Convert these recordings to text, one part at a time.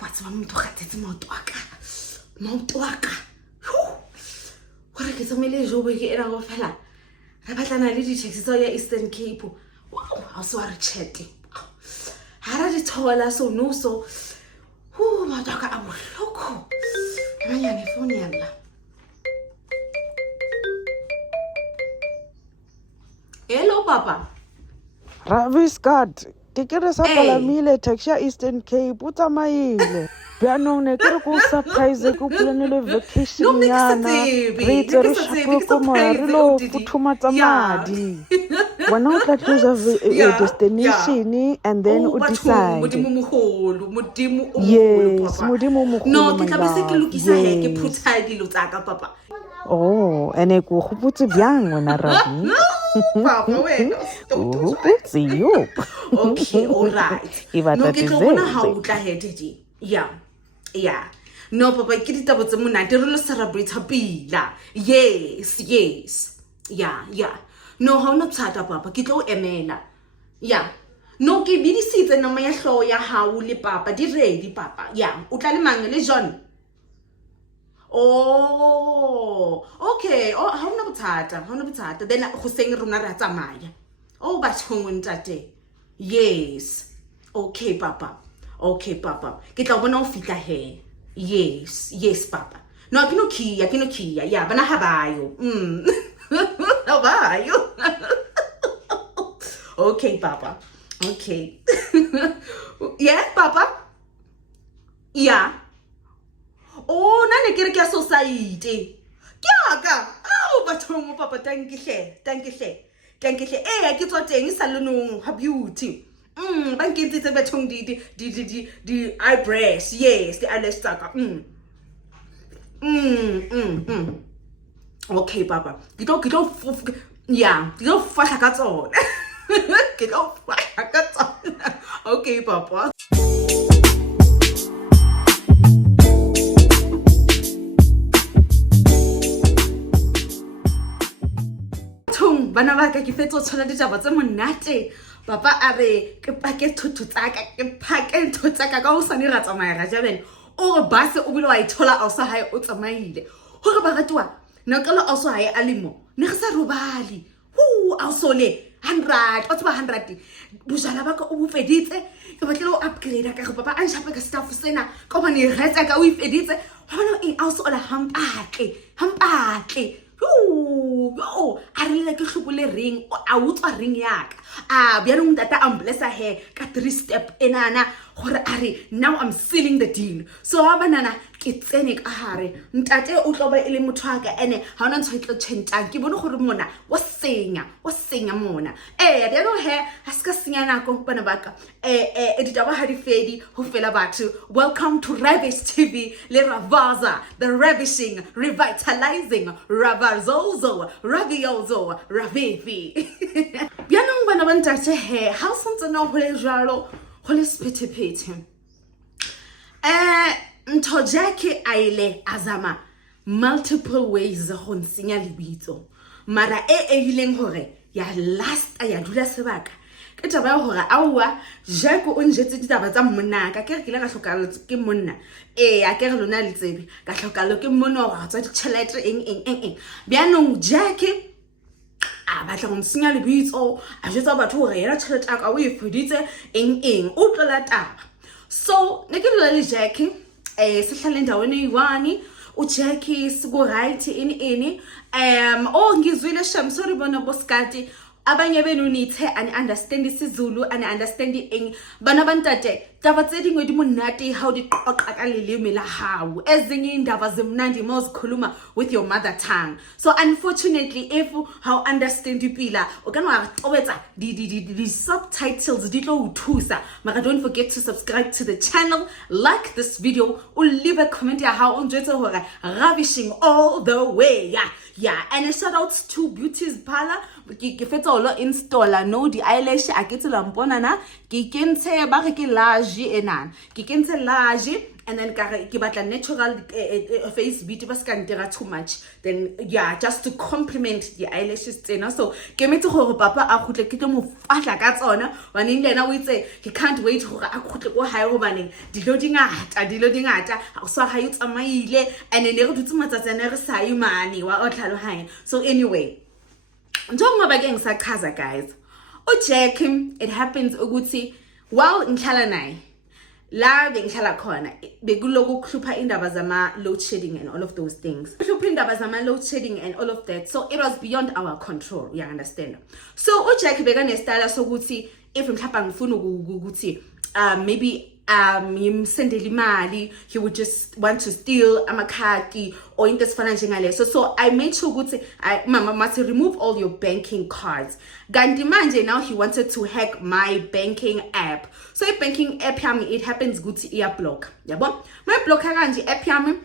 What's my motto? It's Motwaka. What I get a million job in our fella. Rabatana lady checks all your Eastern Cape. Wow, I saw a chatty. How did it tell us so no so? Oh, my dog, I will look. California. Hello, Papa. Ravi Scott. Tikere sa palamile taxia Eastern Cape utamaile. Piano ne kere ko surprise ko planele vacation yana. Rite re shapo ko marilo futhuma tsamadi. Wana o tla choose a destination and then u decide. Yes, modimo mogolo. No, ke tla se ke lokisa he ke phutha dilo tsaka papa. Oh, ene ko gopotse byang wena Ravi? Papa wena. Gopotse yo. Okay, all right. No, ke tlo bona ha o tla he Daddy. Yeah. No, Papa, ke ditabo tse monate re lo celebrate pila. Yes. Yeah. No, ha ona tsata Papa, ke tlo emela. Yeah. No, ke bidisitse nama ya hloho ya hao le Papa, di ready Papa. Yeah, o tla le mang le John? Oh, okay. Oh, ha ona bothata. Then go seng rona ra tsamaya. Oh, ba tshongwe ntate. Yes. Okay, Papa. Ke tla bona o fitla he. Yes, Papa. No, ke no kia. Yeah, bana ha bayo. Ha bayo. Okay, Papa. Okay. Yeah, Papa. Yeah. Oh, nane kere ke society. Kyaka. Oh, bathong Papa, thank you hle. Ke tswa teng salonong ha beauty. Ba nkentse bathong di eyebrows. Yes, the eyelash tsaka. Okay, Papa. Ke tlo fahla ka tsona. Okay, Papa. Bana ba ka ke fetso tshola ditaba tse monate. Papa a re ke pake thotho tsaka ka o sane ra tsamaya ra jabela o re base o bile wa ithola ausa hae o tsamaile hore ba ratwa nakala ausa hae alimo ne re sa robali ausole 100 o tsaba 100 bujala ba ka o bufeditse ke batlela o upgrade ka go Papa a nshape ka staff sena ka bane re tsa ka o ifeditse hona e ausola hampatle yo a rile ke hlopole ring a utswa ring yaka a byanong tata amblessa he ka 3 step enana gore a re now I'm sealing the deal so wa banana ke tsene ka hare ntate o tloba ile motho aka ene ha ona ntse tlo tshentang ke bone gore mona wa senya mona byanong he ha ska senya nako bana baka editaba ha di fedi ho fela batho welcome to Ravish TV le Ravaza the ravishing revitalizing Ravazozo Raviozo Ravivi byanong bana ba ntate he ha sontse na ho le jalo go le sephethephethe ntho Jackie aile azama multiple ways go nsenya lebitso mara ileng hore ya last ya dula sebaka ke taba ya hore aua Jackie o njetse ditaba tsa monnaka ke re ke le ga hlokala ke monna a ke re lona le tsebe ka hlokala ke monna wa tswa ditšhelete eng byanong Jackie a batla go msenya lebitso a jetsa batho hore yena tšhelete aka o ifeditse eng o tlola taba so ne ke le Jackie sihlalenda ndawone yiwani uJackie sigo right ini ngizwile sham sorry bona boskati abanye benu nithe ani understand isiZulu ani understand eng bana bantate taba tse dingwe di monate how di qoqa ka leleme la hao ezinye indaba zimnandi mozikhuluma with your mother tongue so unfortunately if how understand ipila o kana wa tobetsa di subtitles di tlo uthusa mara don't forget to subscribe to the channel like this video or leave a comment ya how onjetse hore ravishing all the way yeah and a shout out to Beauty's Parlor ke fetsa lo installer no di eyelash a ke tsela mpona na ke kentse ba re ke large large enan ke kentse large and then ke batla natural face beat ba ska ntira too much then yeah just to complement the eyelashes tsena so ke metse gore papa a khutle ke tlo mo fahla ka tsona wane ndena o itse he can't wait gore a khutle go hae go baneng dilo dingata so ha you tsamaile and then re dutse matsatsana re sa imane wa o tlhalohang so anyway njengoba ke ngisachaza guys Jack it happens ukuthi while ngihlala naye la bengihlala khona bekuloku kuhlupha indaba zama load shedding and all of those things kuhlupha indaba zama load shedding and all of that so it was beyond our control you understand so Jack bekanestyle sokuthi if mhlawumbe ngifuna ukuthi maybe yimsendela imali he would just want to steal amakhadi or into esifana njengaleso so I made sure ukuthi mama must remove all your banking cards kanti manje now he wanted to hack my banking app so I banking app yami it happens ukuthi iya block yabo my block kanje app yami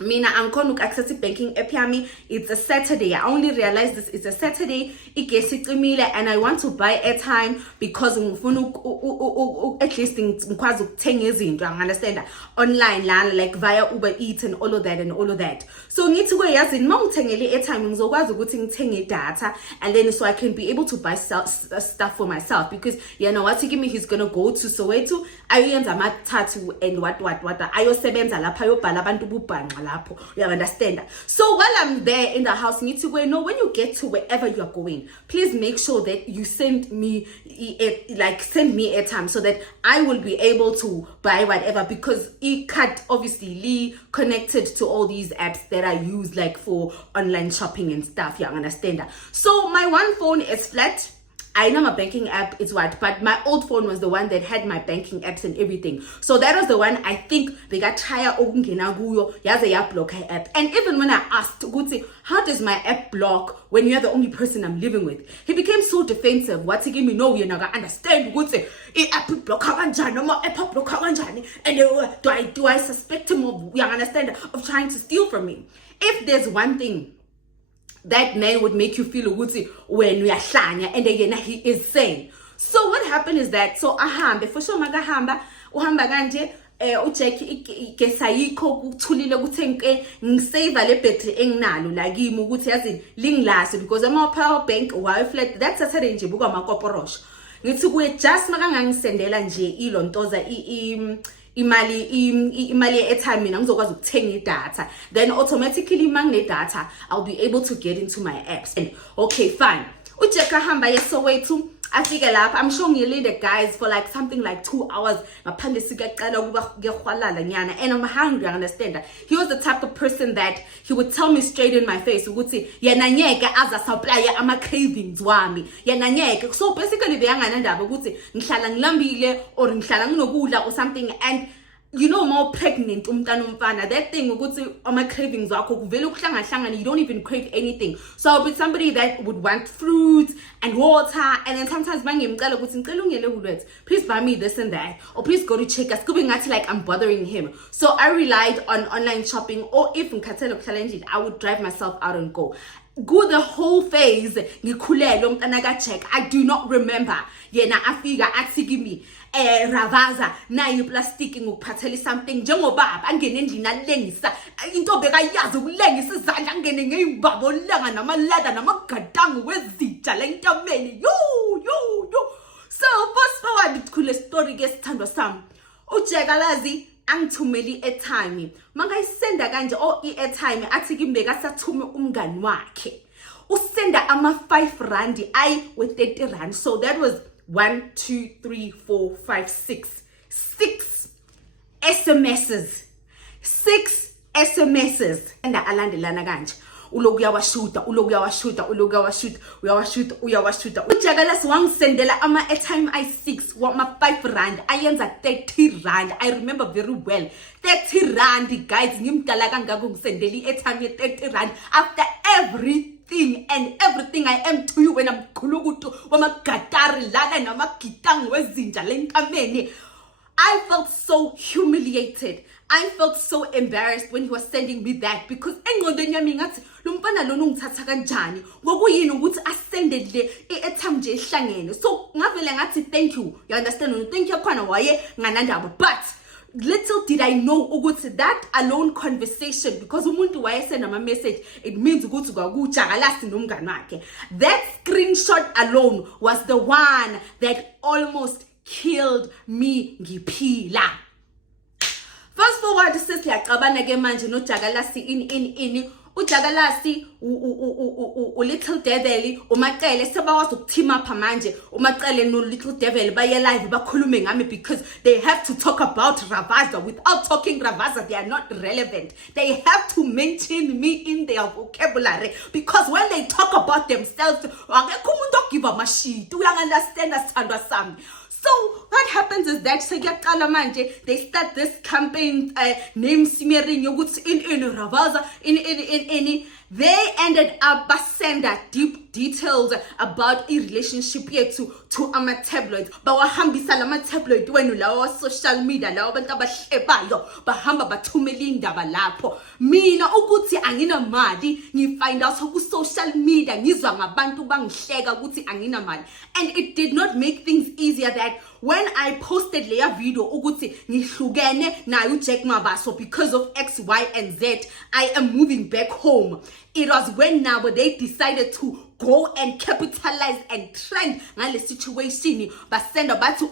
mina angikhona uku-access banking app yami it's a Saturday I only realized this it's a Saturday igesi icimile and I want to buy airtime because ngifuna at least ngikwazi ukuthenga izinto I understand online la like via Uber Eats and all of that so ngithi kweyazini mangithengele airtime ngizokwazi ukuthi ngithenge data and then so I can be able to buy stuff for myself because you know what give me he's going to go to Soweto ayenza amathathu and what ayosebenza lapha ayobhala abantu bubhanqa lapho you understand so while I'm there in the house need to go know when you get to wherever you are going please make sure that you send me airtime so that I will be able to buy whatever because e-card obviously connected to all these apps that I use like for online shopping and stuff you understand so my one phone is flat I know my banking app is what, but my old phone was the one that had my banking apps and everything. So that was the one I think they got tired of yaze block her app. And even when I asked Guti, how does my app block when you're the only person I'm living with? He became so defensive. What he gave me, no, you're not gonna understand. Guti, app block kanjani, my app block kanjani. And do I suspect him of you understand of trying to steal from me? If there's one thing that man would make you feel ukuthi when we are hlanya and again he is sane so what happened is that so ahambe for sure makahamba uhamba kanje uJack gesayikho kuthulile ukuthi ngike ngisave le battery enginalo la kimi ukuthi yazi lingilase because ama power bank wa flat that Saturday nje buka makoporosho ngithi kuye just makangangisendela nje ilontoza imali airtime mina ngizokwazi ukuthenga idata then automatically mangine data I'll be able to get into my apps and okay fine uJack ahamba yeSoweto afike lapha I'm sure ngiyilinde guys for like something like 2 hours ngaphandle sikaqala ukuba kuyahwalala nyana and I'm hungry I understand he was the type of person that he would tell me straight in my face ukuthi yena nyeke aza supply ama cravings wami yena nyeke so basically beyangana ndaba ukuthi ngihlala ngilambile or ngihlala nginokudla or something and you know more pregnant umntana umfana that thing ukuthi ama cravings wakho kuvela ukuhlangana you don't even crave anything so I'll be somebody that would want fruits and water and then sometimes bangimcela ukuthi ngicela ungele kulwethu please buy me this and that or please go to check us kube ngathi like I'm bothering him so I relied on online shopping or if ngikhathele ukuhlala endlini I would drive myself out and go the whole phase ngikhulele umntana kaJack I do not remember yena afika athi kimi ravaza nayi plastic ngokuphathela something njengobaba angene endlini alengisa into bekayazi ukulengisa izandla angene ngeyibabo langa namalada namagadango wezitsha lentameni yo so fast forward kukhule story ke sithandwa sami uJack alazi angithumeli airtime mangayisenda kanje airtime athi kimbeka sathume umngani wakhe usenda ama 5 rand with 30 rand so that was 1 2 3 4 5 6 SMSs 6 SMSs and alandelana kanje uloku yawashuta uyawashuta uJack wangisendela ama airtime 6 wama 5 rand ayenza 30 rand I remember very well 30 rand guys ngimdala kangaka ngisendela airtime ye 30 rand after everything I am to you when I'm khulukutu wamagatari lana namagitango wezinja lenkameni I felt so humiliated. I felt so embarrassed when he was sending me that because engqondweni yami ngathi lo mfana lona ungithatha kanjani ngokuyini ukuthi asende le airtime nje ehlangene. So ngavele ngathi thank you. You understand? Thank you khona waye nganandaba. But little did I know ukuthi that alone conversation, because umuntu wayesenda ama message, it means ukuthi kwakujakalasi nomngani wakhe. That screenshot alone was the one that almost killed me ngiphila. Fast forward sesiyaqabana ke manje no Jakalasi in uJakalasi Little Devil uMaqele sebakwazi ukuteam up manje. uMaqele no Little Devil baye live bakhulume ngami because they have to talk about Ravaza. Without talking Ravaza, they are not relevant. They have to mention me in their vocabulary because when they talk about themselves akekho umuntu ogiva mashit. Uyangiunderstand asithandwa sami. So what happens is that they start this campaign name smearing yokuthi in Ravaza in they ended up sending deep details about a relationship yethu to ama tabloids. Bawahambisa lama tabloid wenu lawa social media lawa abantu abahlebayo bahamba bathumela indaba lapho. Mina ukuthi angina mali ngifind out ku social media ngizwa ngabantu bangihleka ukuthi angina mali, and it did not make things easier that when I posted leya video ukuthi ngihlukene nayo uJack Mabaso because of X, Y, and Z, I am moving back home. It was when now they decided to go and capitalize and trend ngale situation. Basenda bathi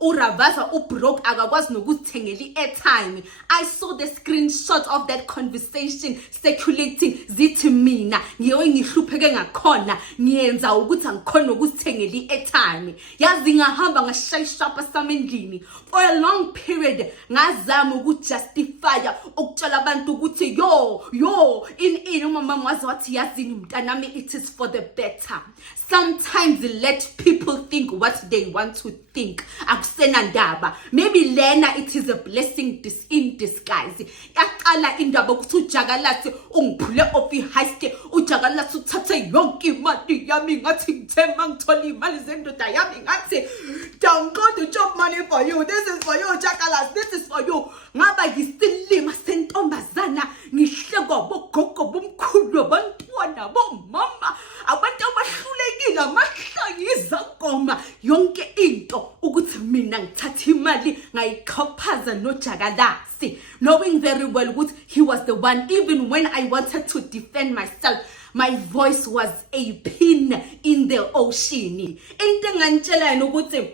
uRavaza ubroke akakwazi nokuthengela airtime. I saw the screenshot of that conversation circulating zithi mina ngiyowe ngihlupheke ngakhona ngiyenza ukuthi angikhona ukuthengela airtime. Yazi ngahamba ngashayishapa sami endlini for a long period ngazama ukujustify ukutshela abantu ukuthi yo in umama wazi wathi yazini mntanami, it is for the better. Sometimes let people think what they want to think. Akusenandaba. Maybe Lena, it is a blessing in disguise. Yaqala indaba ukuthi uJakalasi ungiphule off high school. uJakalasi uthathe yonke imali yami ngathi ngithemba ngithola imali zendoda yami ngathi don't go to job money for you. This is for you, Jakalasi. This is for you. Ngaba yisilima sentombazana ngihlekwa bogogo bomkhulu bantwana bomama abantu abahlulekile amahlangiza ngoma yonke into ukuthi mina ngithatha imali ngayikhaphaza noJakalasi, knowing very well ukuthi he was the one. Even when I wanted to defend myself, my voice was a pin in the ocean. Into engantshela ukuthi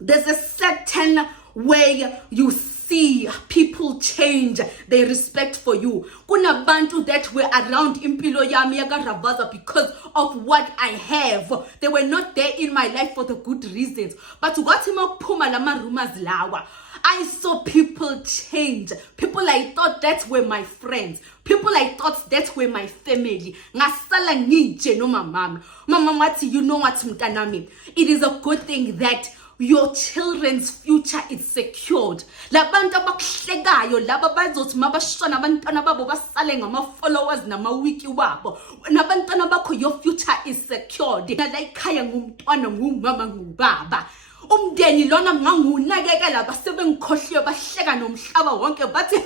there's a certain way you see people change their respect for you. Kunabantu that were around impilo yami yaKaRavaza because of what I have. They were not there in my life for the good reasons. But kwathi makuphuma lama rumors lawa, I saw people change. People I thought that were my friends. People I thought that were my family. Ngasala nginje no mama. Mama wathi, you know what mntanami? It is a good thing that your children's future is secured. Labantu abakuhlekayo laba bazothi mabashona abantwana babo basale ngama-followers nama-wiki wabo. Nabantwana bakho, your future is secured. Nala ikhaya ngumntwana ngumama ngubaba. Umndeni lona ngangunakekela basebengikhohliwe bahleka nomhlaba wonke bathi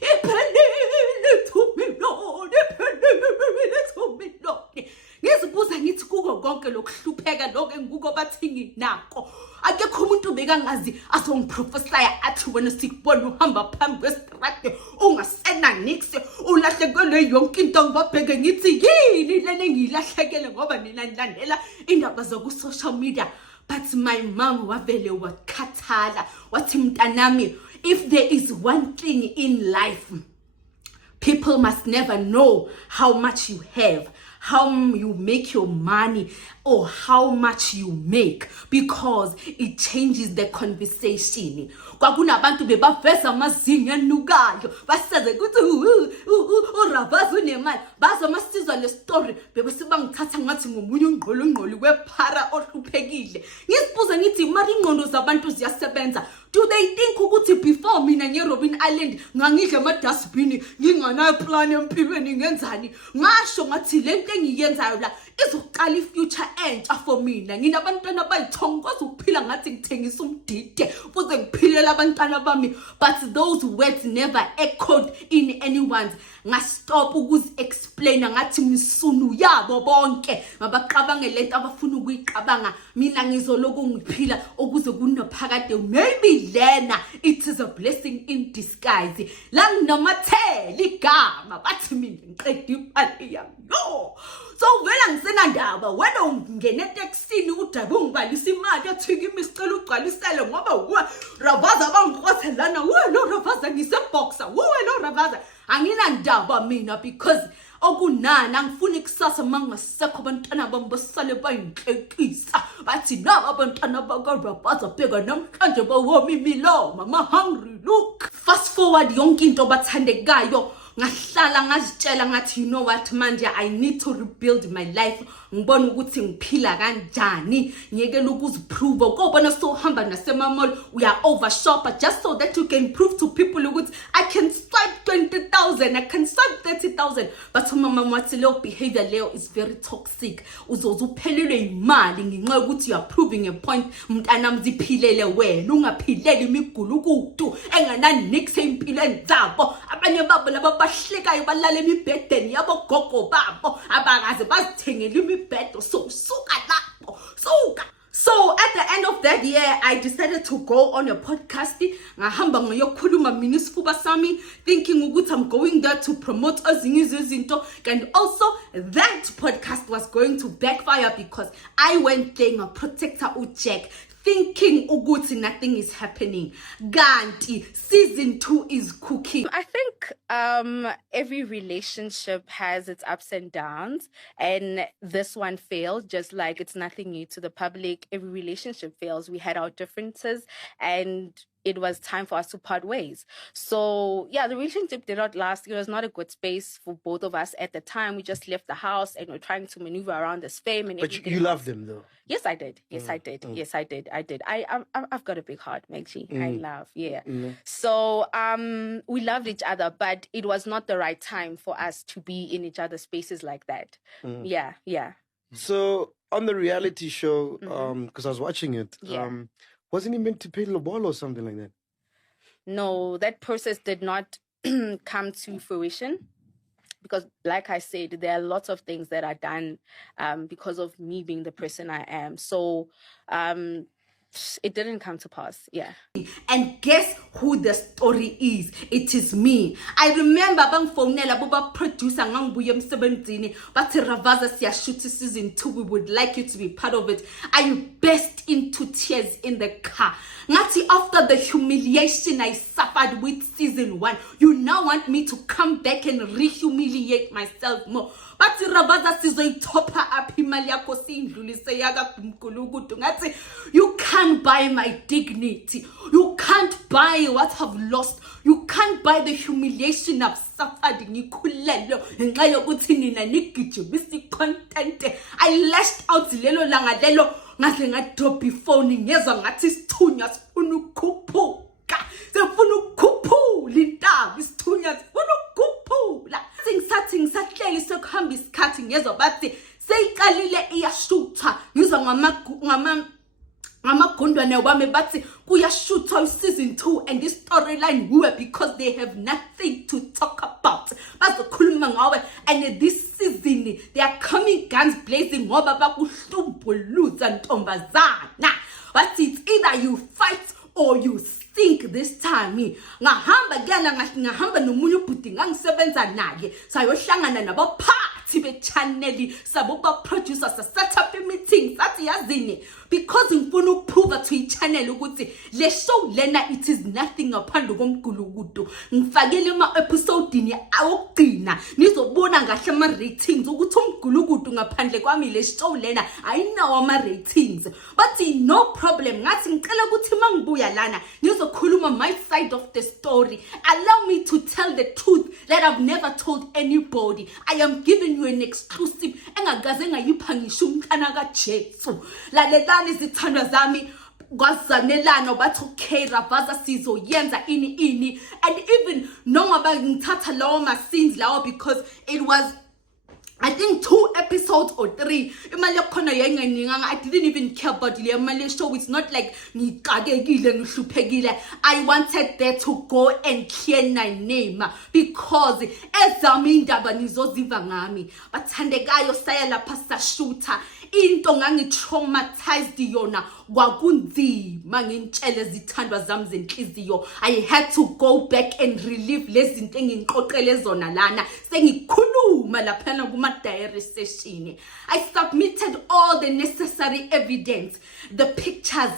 iphelile to me Lord, iphelile to me Lord. Ngizibuza ngithi kuko konke lokuhlupheka lokho engikuko bathi nginako, akekho umuntu bekangazi asongiprophesya athi wena sikubona uhamba phambi kwestrate ungasena nix ulahlekelwe yonke into ngibabheke ngithi yini lena engilahlekele ngoba mina ngilandela indaba zoku social media. But my mom wavele wakhathala wathi mntanami, if there is one thing in life, people must never know how much you have, how you make your money, or how much you make, because it changes the conversation. Kwakunabantu bebaveza amazinyo enukayo basaze ukuthi uRavaza unemali, bazo masizwa le story bebese bangithatha ngathi ngomunye ungqolo wephara ohluphekile. Ngizibuza ngithi mari ingqondo zabantu ziyasebenza. Do they think ukuthi before mina ngeRobben Island ngangidla amadustbin nginganayo plan empilweni ngenzani? Ngasho ngathi lento engiyenzayo la izoqala ifuture entsha for mina. Nginabantwana abayithongoza ukuphila ngathi ngithengisa umdide ukuze ngiphilela abantwana bami. But those words never echoed in anyone's. Ngastop ukuzi-explain ngathi misunu yabo bonke. Mabaqabange lento abafuna ukuyiqabanga. Mina ngizoloku ngiphila ukuze kunophakade. Maybe lena it is a blessing in disguise. La nginamathela igama bathi mina ngiqeda imali yami. Yo! So vela ngisena ndaba wena ungene eTaxini udabe ungibalisa imali yathika imisicela ugcwalisele ngoba Ravaza bangikhothe lana lo Ravaza ngiseboxer lo Ravaza angina ndaba mina because okunana angifuni ikusasa mangasekho abantwana bami basale bayinhlekisa bathi naba abantwana bakaRavaza bheka namhlanje bawomi miloma ma hungry look. Fast forward yonke into bathandekayo ngahlala ngazitshela ngathi you know what manje I need to rebuild my life. Ngibona ukuthi ngiphila kanjani ngiyekela ukuziprove ukubona sohamba nasemamall uya overshopper just so that you can prove to people ukuthi I can swipe 20,000 I can swipe 30,000 but umama wathi leyo behavior leyo is very toxic. Uzoze uphelelwe imali ngenxa ukuthi you are proving a point. Mntana mziphilele wena ungaphileli imigulukudu engananix empilweni zabo. Abanye babo laba bahlekayo balala emibhedeni yabo gogo babo abakaze bazithengele so at the end of that year I decided to go on a podcast ngahamba ngoyokhuluma mina isifuba sami thinking ukuthi I'm going there to promote ezinye izinto and also that podcast was going to backfire because I went there ngaprotector uJack thinking ukuthi nothing is happening. Ganti season 2 is cooking. I think every relationship has its ups and downs, and this one failed, just like it's nothing new to the public. Every relationship fails. We had our differences, and it was time for us to part ways. So yeah, the relationship did not last. It was not a good space for both of us at the time. We just left the house and we're trying to maneuver around this fame and everything. But you love them though. Yes, I did. Yes, I did. Yes, I did. I've got a big heart, Megji. I love. Yeah. So we loved each other, but it was not the right time for us to be in each other's spaces like that. Yeah. So on the reality show, because I was watching it, wasn't he meant to pay the ball or something like that? No, that process did not come to fruition because, like I said, there are lots of things that are done because of me being the person I am. So it didn't come to pass. Yeah. And guess who the story is? It is me. I remember bangifonela boba producer ngangibuye emsebenzini bathi Ravaza siyashoot season 2, we would like you to be part of it. I burst into tears in the car. Ngathi after the humiliation I suffered with season 1, you now want me to come back and re-humiliate myself more. Bathi Ravaza sizoyitopha up imali yakho siyindlulise yaka kumkulukudu. Ngathi you can't buy my dignity. You can't buy what I've lost. You can't buy the humiliation I've suffered. Ngikhulelo ngenxa yokuthi nina nigijimisa content. I lashed out lelo langa lelo ngahle ngadrop ifone ngezwe ngathi isithunywa sifuna ukukhuphuka. Sifuna ukukhuphula intaba isithunywa sifuna ukukhuphula. Ngisahleli sokuhamba isikhathi ngezwe bathi seyiqalile iyashutha ngizwa ngamagundwane wami bathi kuyashutha season 2 and this storyline because they have nothing to talk about. Bazokhuluma ngawe and this season they are coming guns blazing ngoba bakuhlumbuluza ntombazana. But it's either you fight or you sink this time. Ngahamba ngahamba nomunye ubhuti ngangisebenza naye sayohlangana nabaphathi be-channel sabo ba-producer set up i-meeting sathi yazini because ngifuna ukuprove to i-channel ukuthi le show lena it is nothing ngaphandle komgulukudu. Ngifakele ama-episodini awokugcina nizobona ngahle ama-ratings ukuthi umgulukudu ngaphandle kwami le show lena ayinawo ama-ratings. But no problem, ngathi ngicela ukuthi mangibuya lana nizokhuluma my side of the story. Allow me to tell the truth that I've never told anybody. I am giving you an exclusive engagaze ngayipha ngisho umntana kaJesu. Lalelani izithandwa zami kwazanelana bathi okay Ravaza sizoyenza ini and even noma ngithatha lawo ma scenes lawo because it was I think 2 episodes or 3 imali yakhona yayinganinganga. I didn't even care about le mali show. It's not like ngixakekile ngihluphekile. I wanted there to go and clear my name because ezami indaba nizoziva ngami bathandekayo saya lapha sashuta into ngangi-traumatized yona kwakunzima ngintshele zithandwa zami zenhliziyo. I had to go back and relive lezi zinto engingiqoqele zona lana sengikhuluma laphana kuma-diary session. I submitted all the necessary evidence, the pictures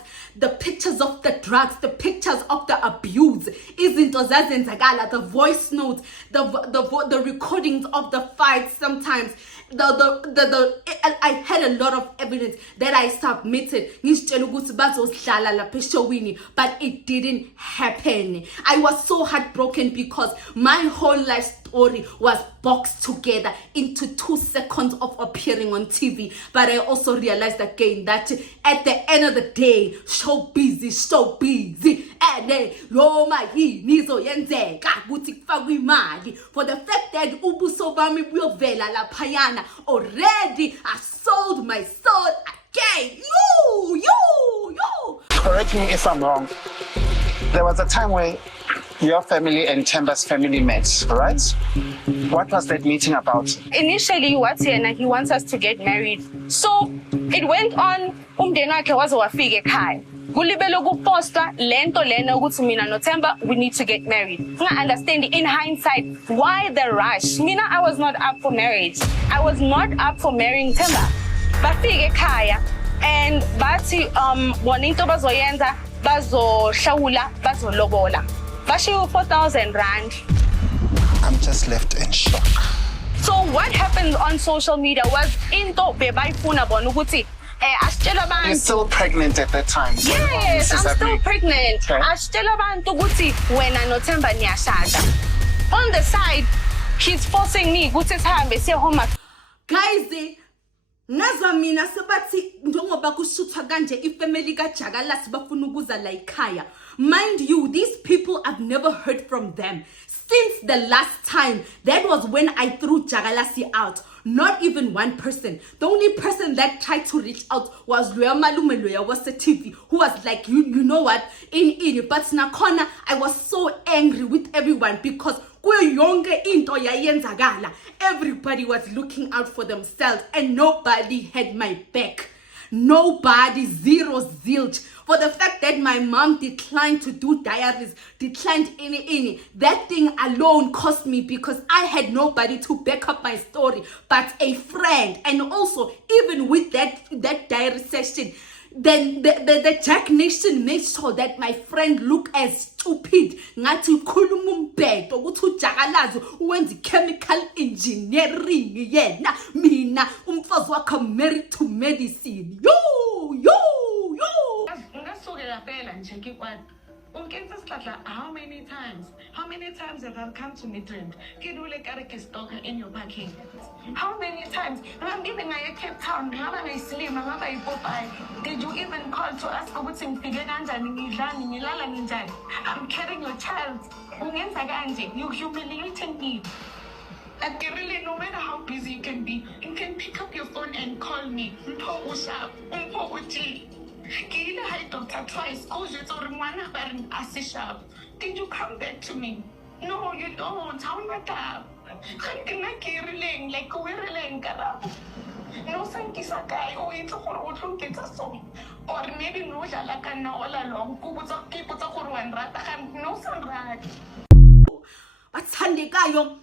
of the drugs, the pictures of the abuse, izinto zazenzakala, the voice notes, the recordings of the fights sometimes. I had a lot of evidence that I submitted, but it didn't happen. I was so heartbroken because my whole life story was boxed together into 2 seconds of appearing on TV. But I also realized again that at the end of the day, so busy. And for the fact that Ubusobami Biovela La Payana already I sold my soul again. You. Correct me if I'm wrong. There was a time where your family and Themba's family met, right? What was that meeting about? Initially, he wants us to get married. So it went on. Umndeni wakhe waze wafika ekhaya. Kulibele ukuposta lento lena ukuthi mina no Themba we need to get married. I understand in hindsight why the rush. Mina I was not up for marriage. I was not up for marrying Themba. Bafika ekhaya and bathi bona into bazoyenza bazohlawula bazolobola. Bashiwo 4,000 rand. I'm just left in shock. So what happened on social media was into bebayifuna bona ukuthi You're still pregnant at that time. Yes, I'm still pregnant. Okay. Asitshela abantu ukuthi wena no Themba niyashada. On the side, he's forcing me ukuthi sihambe siye home. Guys, nazwa mina sebathi njengoba kushuthwa kanje ifamily kaJakalasi bafuna ukuza la ekhaya. Mind you, these people I've never heard from them since the last time. That was when I threw Jakalasi out. Not even one person. The only person that tried to reach out was Loya Malume Loya was the TV, who was like, you know what, in but nakhona I was so angry with everyone because everybody was looking out for themselves and nobody had my back. Nobody, zero zilch. For the fact that my mom declined to do diaries, declined any, that thing alone cost me because I had nobody to back up my story but a friend. And also, even with that diary session, then the Jack Nation made sure that my friend looked as stupid. Ngathi ukhuluma umbhedo ukuthi uJakalazi wenza chemical engineering yena mina umfazi wakhe married to medicine. Yo. How many times have I come to Midrand? In your parking. How many times? I'm even in Cape Town. Did you even call to ask about something? I'm carrying your child. You humiliating me. And really, no matter how busy you can be, you can pick up your phone and call me. Doctor twice. Did you come back to me? No, you don't. How not up? Like we're no sankisa guy or it's a whole get a song. Or maybe no jalakana all along. Keep it a one rat. No sunrise. Bathandekayo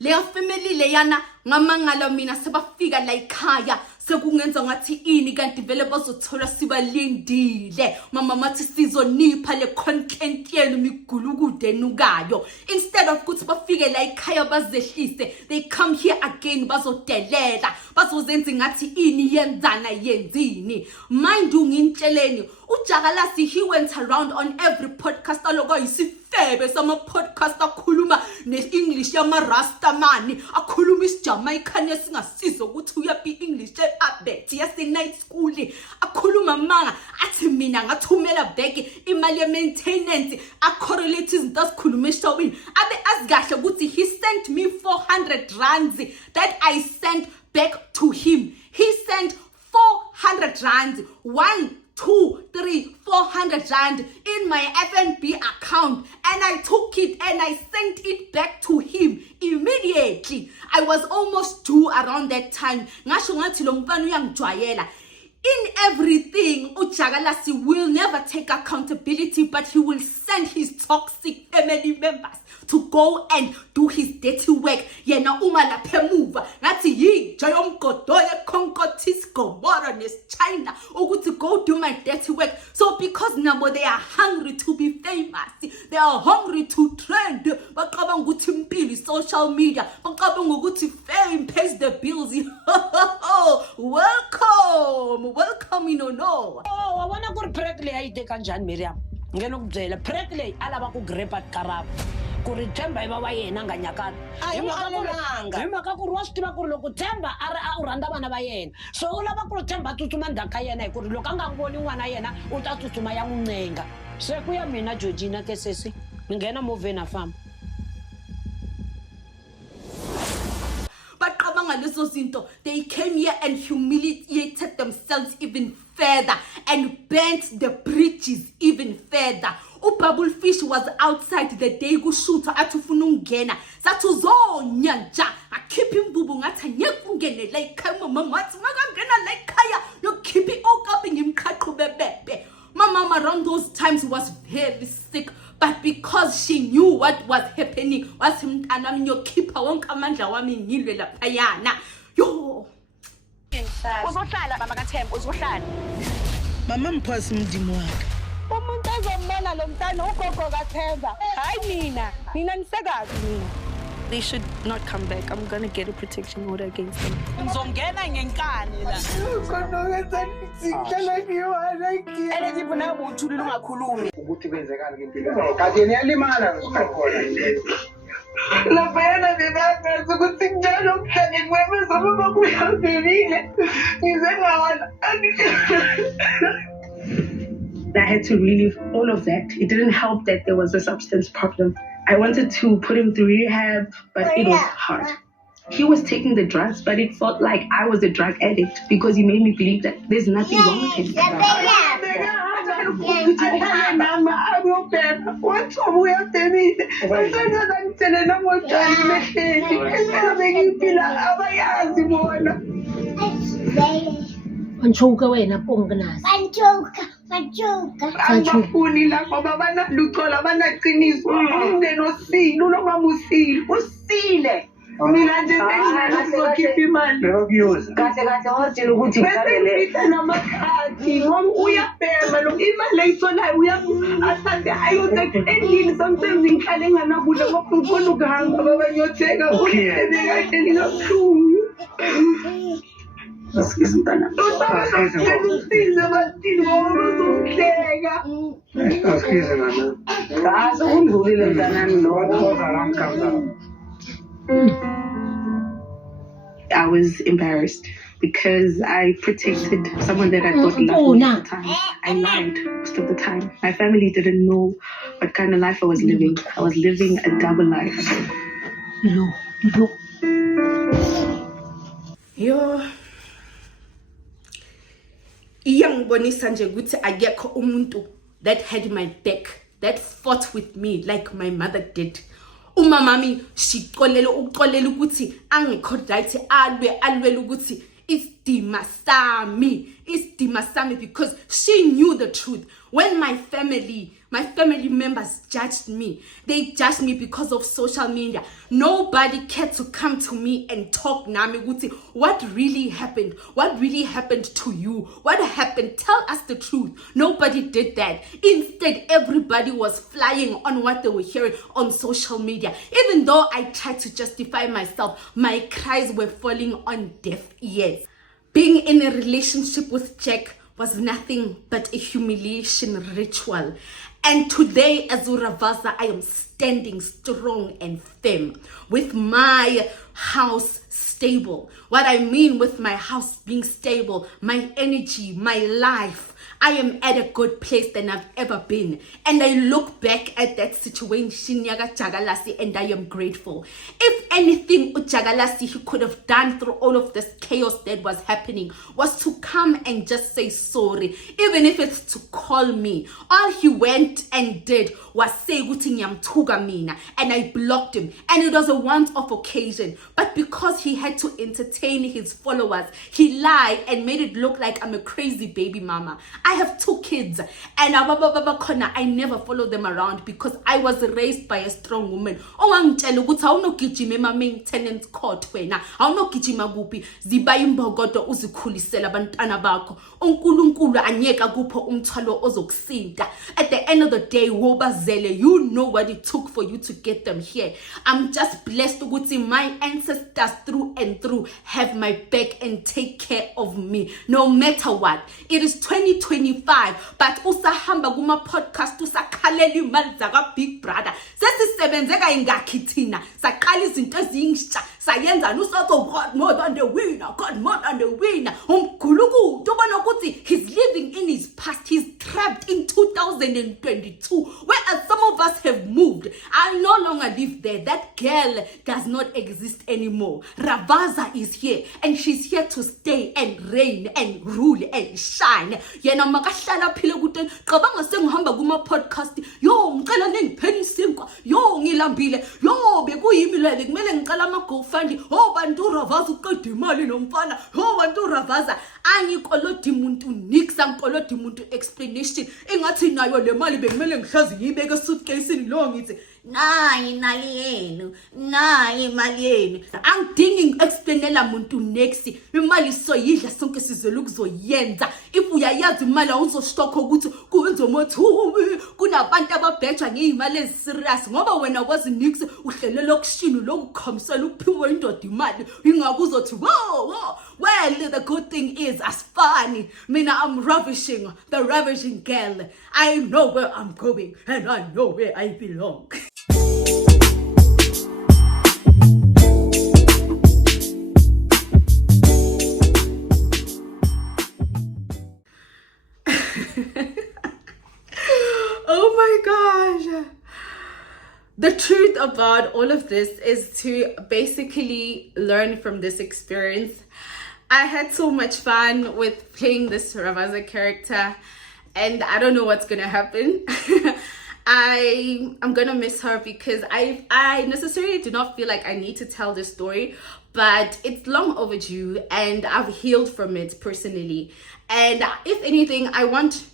leyo family leyana ngamangala mina sebafika la ekhaya sekungenza ngathi ini kanti vele bazothola sibalindile mama mathi sizonipha le content yenu migulukude enukayo. Instead of ukuthi bafike la ekhaya bazehlise, they come here again bazodelela bazozenza ngathi ini yenzana yenzini. Mind you ngitsheleni uJakalasi he went around on every podcast aloko yisifebe sama podcast akhuluma ne-English yama-Rastamani akhuluma isiJamaican esingasizo ukuthi uyapi English e-Abet yase-night school akhuluma manga athi mina ngathumela back imali ye-maintenance acorrelate izinto asikhuluma eshowini abe azikahle ukuthi he sent me 400 rands that I sent back to him. He sent 400 rands, 1, 2, 3, 400 rand in my FNB account, and I took it and I sent it back to him immediately. I was almost due around that time. Ngasho ngathi lo mfana uyangijwayela. In everything, Ujagalasi will never take accountability, but he will send his toxic family members to go and do his dirty work. Yena uma lapha emuva ngathi yi Jayomgodoye Konkotis Gomora nes China ukuthi go do my dirty work. So because now they are hungry to be famous, they are hungry to trend. Baqabanga ukuthi impilo social media, baqabanga ukuthi fame pays the bills. Welcome no. Oh, I wanna go Presley ayite kanjani Miriam. Ngeno kudzela Presley alaba ku grepa karap. Ku rithemba iba wa yena nga nyakana. Himaka ku ri swi ku ri loko Themba a rhandza vana va yena. So u lava ku Themba tsutsuma ndhaka yena ku ri loko a nga voni n'wana yena u ta tsutsuma ya n'wi ncenga. Se ku ya mina Georgina ke sesi ngena movie na famba. They came here and humiliated themselves even further and burnt the bridges even further. Ubabul Fish was outside the day go shoot atufuna ungena sathi uzonyanja akhipha imbubu ngathi ngeke ungene la ekhaya mama wathi makangena la ekhaya yokhipha okapi ngimqhaqhu bebebe. My mom around those times was very sick, but because she knew what was happening, was mntana wami yokhipha wonke amandla wami ngilwe lapha yana. Yo. Uzohlala baba kaThemba uzohlala. Mama mphasi mndimo wakhe. Umuntu ezomela lo mntana ugogo kaThemba. Hayi mina nisekazi mina. They should not come back. I'm gonna get a protection order against them. Ngizongena ngenkani la. Konokwenza ngicela ngiwana ngiya. Elethi bona uthulile ungakhulumi. Ukuthi kwenzekani ngempilo. Kanti niyalimala ngisikhona. La pena de dar ukuthi njalo mhlanje ngwemeza baba kuyavelile. Ngizengawana. I had to relieve all of that. It didn't help that there was a substance problem. I wanted to put him through rehab, but it was hard. He was taking the drugs, but it felt like I was a drug addict because he made me believe that there's nothing wrong with him. Panchuka wena ponganas. Panchuka. Angafuni la ngoba banalucola banaqiniso. Umndeni osile unomamusile. Usile. Mina nje sengizokhipha imali. Kahle watshela ukuthi ngabele namakhadi ngoba uyabhema lo imali ayisolayo uyathathe ayothatha endlini sometimes ngihlale nganakudla ngoba ngifuna ukuhamba babanyotheka ukuthi ngikabuhlungu. Excuse me, Tana. I was embarrassed because I protected someone that I thought loved me at the time. I lied most of the time. My family didn't know what kind of life I was living. I was living a double life. Yo. Iyangibonisa nje ukuthi akekho umuntu that had my back, that fought with me like my mother did. Umamami shiqolele uqolele ukuthi angekho right alwele ukuthi isidima sami because she knew the truth. When my family members judged me, they judged me because of social media. Nobody cared to come to me and talk nami ukuthi what really happened to you, what happened, tell us the truth. Nobody did that. Instead, everybody was flying on what they were hearing on social media. Even though I tried to justify myself, my cries were falling on deaf ears. Being in a relationship with Jack was nothing but a humiliation ritual. And today, as Uravaza, I am standing strong and firm with my house stable. What I mean with my house being stable, my energy, my life, I am at a good place than I've ever been. And I look back at that situation, Yaga Jagalasi, and I am grateful. If anything, Jagalasi he could have done through all of this chaos that was happening was to come and just say sorry, even if it's to call me. All he went and did was say Gutinyam mina, and I blocked him. And it was a once-off occasion. But because he had to entertain his followers, he lied and made it look like I'm a crazy baby mama. I have 2 kids, and I never follow them around because I was raised by a strong woman. Owangitshela ukuthi awunogijima ema-maintenance court wena, awunogijima kuphi, ziba imbokodo uzikhulisela abantwana bakho. uNkulunkulu anyeka kupho umthwalo ozokusinda. At the end of the day, wobazele, you know what it took for you to get them here. I'm just blessed ukuthi my ancestors through and through have my back and take care of me no matter what. It is 2025, but usahamba kuma podcast usakhalela imali zaka Big Brother. Sesisebenzeka ingakhi thina, saqala izinto ezinsha, sayenza nusoto God more than the winner, God more than the winner. Umguluku ubona ukuthi he's living in his past. He's trapped in 2022, whereas some of us have moved. I no longer live there. That girl does not exist anymore. Ravaza is here, and she's here to stay and reign and rule and shine. Yena makahlala phile ukuthi qabanga sengihamba kuma podcast, yo ngicela ningiphe isinkwa, yo ngilambile, yo bekuyimi lele kumele ngicela ama GoFundMe, oh bantu Ravaza uqeda imali nomfana, oh bantu Ravaza angikolodi umuntu nix, angikolodi umuntu explanation engathi nayo le mali bekumele ngihlazi yibeke suitcase ni lo ngithi nayi imali yenu, nayi imali yenu. Angidingi explainela muntu next, imali soyidla sonke sizelo kuzoyenza. If uyayazi imali awuzoshokho ukuthi kuwenza mothubi, kunabantu ababhejwa ngeimali eziserious ngoba wena wazi nix uhlelela okushini lokukhamisela uphiwe indoda imali ingakuzothi wo. Well, the good thing is as funny. Mina I'm ravishing, the ravishing girl. I know where I'm going and I know where I belong. Oh my gosh. The truth about all of this is to basically learn from this experience. I had so much fun with playing this Ravaza character, and I don't know what's gonna happen. I'm gonna miss her because I necessarily do not feel like I need to tell this story, but it's long overdue and I've healed from it personally. And if anything, I want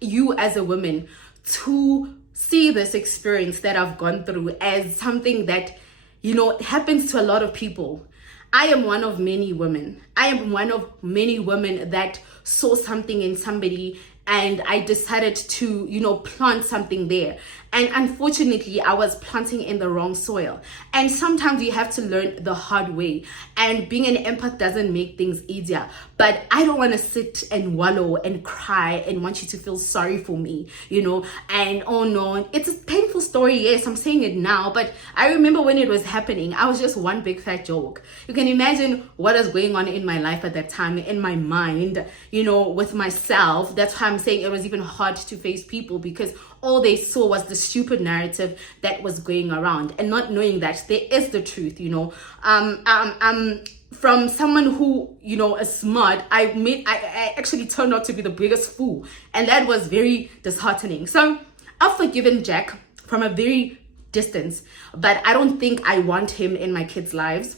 you as a woman to see this experience that I've gone through as something that, you know, happens to a lot of people. I am one of many women. I am one of many women that saw something in somebody and I decided to, you know, plant something there. And unfortunately, I was planting in the wrong soil. And sometimes you have to learn the hard way. And being an empath doesn't make things easier. But I don't want to sit and wallow and cry and want you to feel sorry for me, you know. And oh no, it's a painful story. Yes, I'm saying it now. But I remember when it was happening, I was just one big fat joke. You can imagine what was going on in my life at that time, in my mind, you know, with myself. That's why I'm saying it was even hard to face people because all they saw was the stupid narrative that was going around and not knowing that there is the truth, you know. From someone who, you know, is smart, I actually turned out to be the biggest fool, and that was very disheartening. So I've forgiven Jack from a very distance, but I don't think I want him in my kids' lives.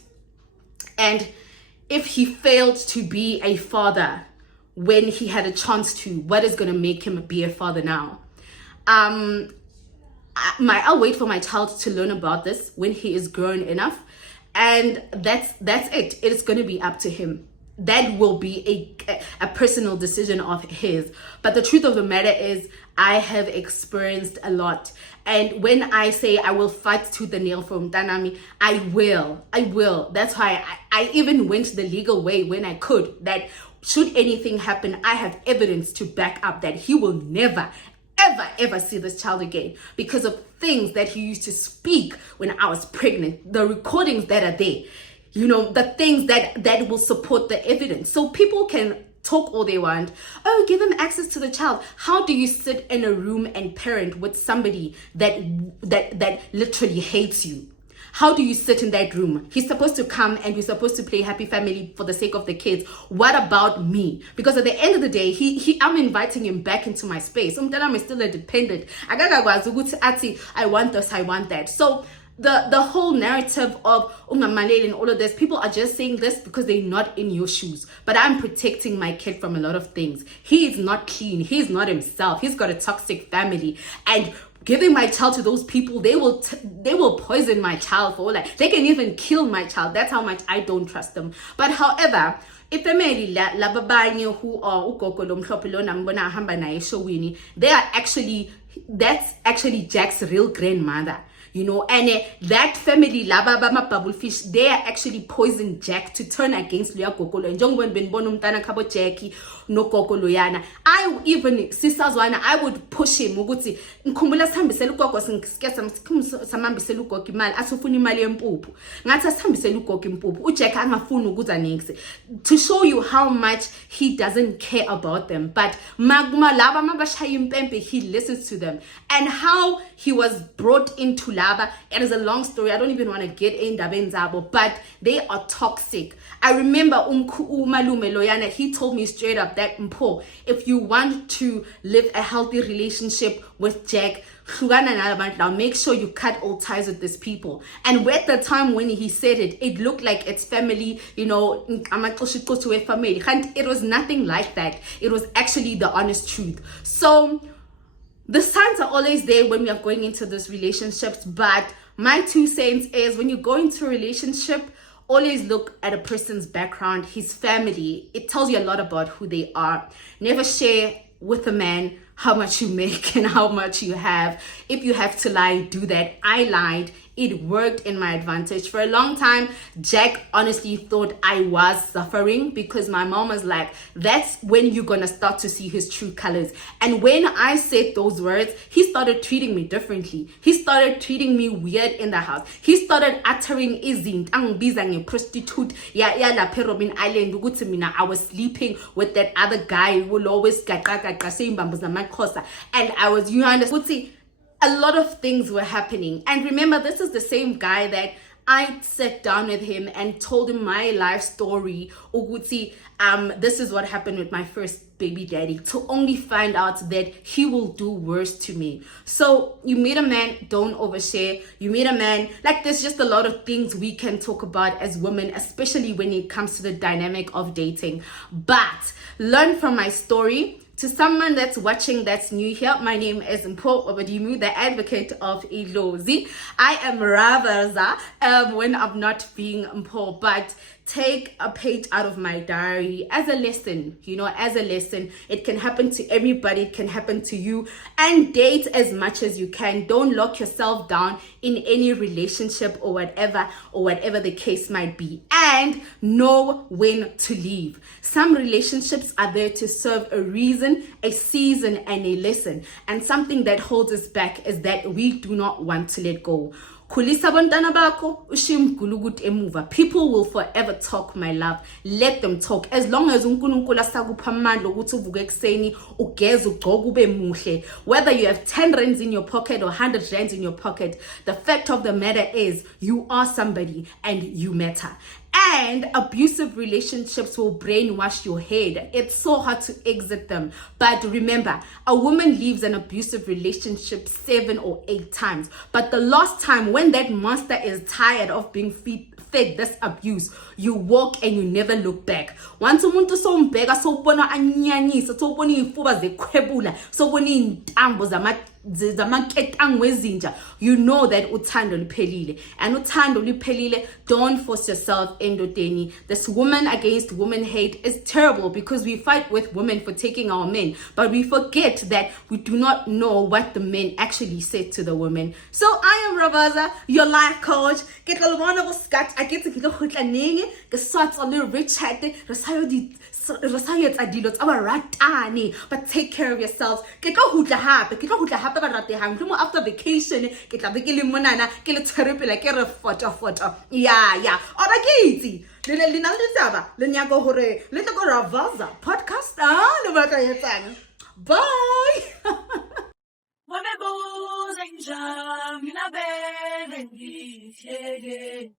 And if he failed to be a father when he had a chance to, what is going to make him be a father now? I'll wait for my child to learn about this when he is grown enough, and that's it. It's going to be up to him. That will be a personal decision of his. But the truth of the matter is, I have experienced a lot, and when I say I will fight tooth and nail for Mtanami, I will. That's why I even went the legal way when I could. That should anything happen, I have evidence to back up that he will never ever see this child again because of things that he used to speak when I was pregnant, the recordings that are there, you know, the things that will support the evidence. So people can talk all they want. Oh, give him access to the child. How do you sit in a room and parent with somebody that literally hates you? How do you sit in that room? He's supposed to come and we're supposed to play happy family for the sake of the kids. What about me? Because at the end of the day, I'm inviting him back into my space. I'm still a dependent. I want this, I want that. So the whole narrative of Ungamalele and all of this, people are just saying this because they're not in your shoes. But I'm protecting my kid from a lot of things. He is not clean. He's not himself. He's got a toxic family. And giving my child to those people, they will poison my child for all that. They can even kill my child. That's how much I don't trust them. But however, if family lababanye who are ukoko lomhlophe lona mbona ahamba naye eshowini, that's actually Jack's real grandmother. You know, and that family, Lababa Bubblefish, they are actually poisoned Jack to turn against Luya Kokolo. And John Ben Bonum Tana Kabo Jackie, no Kokoloyana. I even, sisters, I would push him. Muguti, Nkumbula Sambiselukos and Skesam Samambiseluko Kimal, Asufuni Malian Poop. Nata Sambiseluko Kim Poop, Ujek Amafunu Guzanix, to show you how much he doesn't care about them. But Magma Lava Mabashayim Pempe, he listens to them. And how he was brought into Lava. It is a long story. I don't even want to get in Dabenzabo, but they are toxic. I remember Umalume Loyana, he told me straight up that Mpo, if you want to live a healthy relationship with Jack, make sure you cut all ties with these people. And at the time when he said it, it looked like it's family, you know, family. It was nothing like that. It was actually the honest truth. So the signs are always there when we are going into these relationships, but my 2 cents is when you go into a relationship, always look at a person's background, his family. It tells you a lot about who they are. Never share with a man how much you make and how much you have. If you have to lie, do that. I lied. It worked in my advantage. For a long time, Jack honestly thought I was suffering because my mom was like, that's when you're gonna start to see his true colors. And when I said those words, he started treating me differently. He started treating me weird in the house. He started uttering izint, angibizang prostitute, ya lapha eRobben Island ukuthi mina I was sleeping with that other guy who will always gaqa say imbambo zamaXhosa. And I was, you understand, a lot of things were happening. And remember, this is the same guy that I sat down with him and told him my life story. Uguti, this is what happened with my first baby daddy, to only find out that he will do worse to me. So you meet a man, don't overshare. You meet a man, like there's just a lot of things we can talk about as women, especially when it comes to the dynamic of dating. But learn from my story. To someone that's watching that's new here, my name is Mpho Obadimu, the advocate of Ilozi. I am Ravaza when I'm not being Mpho, but take a page out of my diary as a lesson, you know, as a lesson. It can happen to everybody, it can happen to you. And date as much as you can. Don't lock yourself down in any relationship or whatever the case might be. And know when to leave. Some relationships are there to serve a reason, a season, and a lesson. And something that holds us back is that we do not want to let go. Khulisa abantwana bakho ushimgula ukuthi emuva. People will forever talk, my love. Let them talk. As long as uNkulunkulu asakupha amandla ukuthi uvuke ekseni ugeze ugcoke ube muhle. Whether you have 10 rands in your pocket or 100 rands in your pocket, the fact of the matter is you are somebody and you matter. And abusive relationships will brainwash your head. It's so hard to exit them. But remember, a woman leaves an abusive relationship 7 or 8 times. But the last time, when that monster is tired of being fed this abuse, you walk and you never look back. Once umuntu sombheka sobona anyanyisa, sobona izifuba zekhwebula, sobona intambo zamaketang wezinja, you know that uthando liphelile. And uthando liphelile, don't force yourself endodeni. This woman against woman hate is terrible because we fight with women for taking our men, but we forget that we do not know what the men actually said to the women. So I am Ravaza, your life coach. Get a one of us scat, I get to go hutlaning, the sorts of little rich hat, our ratani, but take care of yourselves. Get go hutla hap, get go hutla hap after vacation, get a big limonana, get a terrible like a photo. Yeah. Or a gazy. Lina Lizaba, Lenyago Hore, little go Ravaza, podcast, no matter your time. Bye. When I go and jam in a bed and